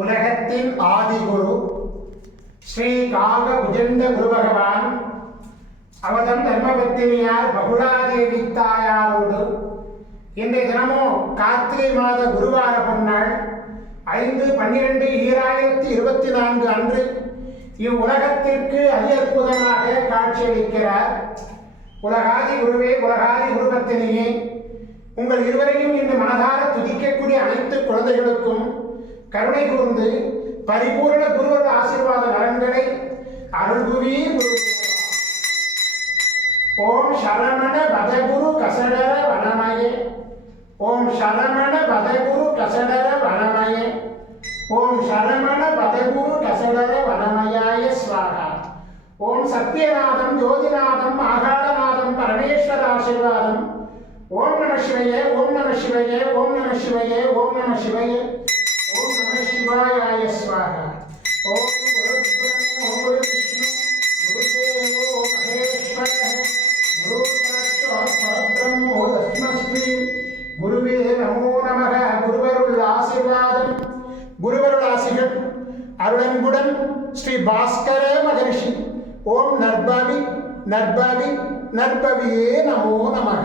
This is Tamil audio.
உலகத்தின் ஆதிகுரு ஸ்ரீ காக புஜண்ட குரு பகவான் அவதம் தர்மபத்தினியார் பகுலாதேவி தாயாரோடு இன்றைய தினமும் கார்த்திகை மாத குருவார பொன்னாள் 5/12/2024 அன்று இவ்வுலகத்திற்கு அரியற்புதனாக காட்சியளிக்கிறார். உலகாதி குருவே, உலகாதி குருபத்தினியே, உங்கள் இருவரையும் இன்று மனதார துதிக்கக்கூடிய அனைத்து குழந்தைகளுக்கும் கருணை கூர்ந்து பரிபூர்ண குருவருடைய ஆசீர்வாத நலன்களை அருள்குவி குரு. ஓம் சரமண பதகுரு கசடர வனமயே, ஓம் சரமண பதகுரு கசடர வனமயே, ஓம் சரமண பதகுரு கசடர வனமயாய ஸ்வாகா. ஓம் சத்யநாதம் ஜோதிநாதம் ஆகாடநாதம் பரமேஸ்வர ஆசீர்வாதம். ஓம் நம சிவய, ஓம் நம சிவய, ஓம் நம சிவய, ஓம் நம சிவய, ஓம் நம சிவாய ஸ்வாகா. ஓம் குரு பிரம்ம குரு விஷ்ணு குருதேவோ மகேஸ்வரः குரு சாட்சாத் பரபிரம்மோ தஸ்மை குருவே நமோ நமः. குருவருள் ஆசீர்வாதம், குருவருள் ஆசிகள் அருளன்புடன் ஸ்ரீ பாஸ்கர மகரிஷி. ஓம் நற்பவி நற்பவி நற்பவியே நமோ நமः.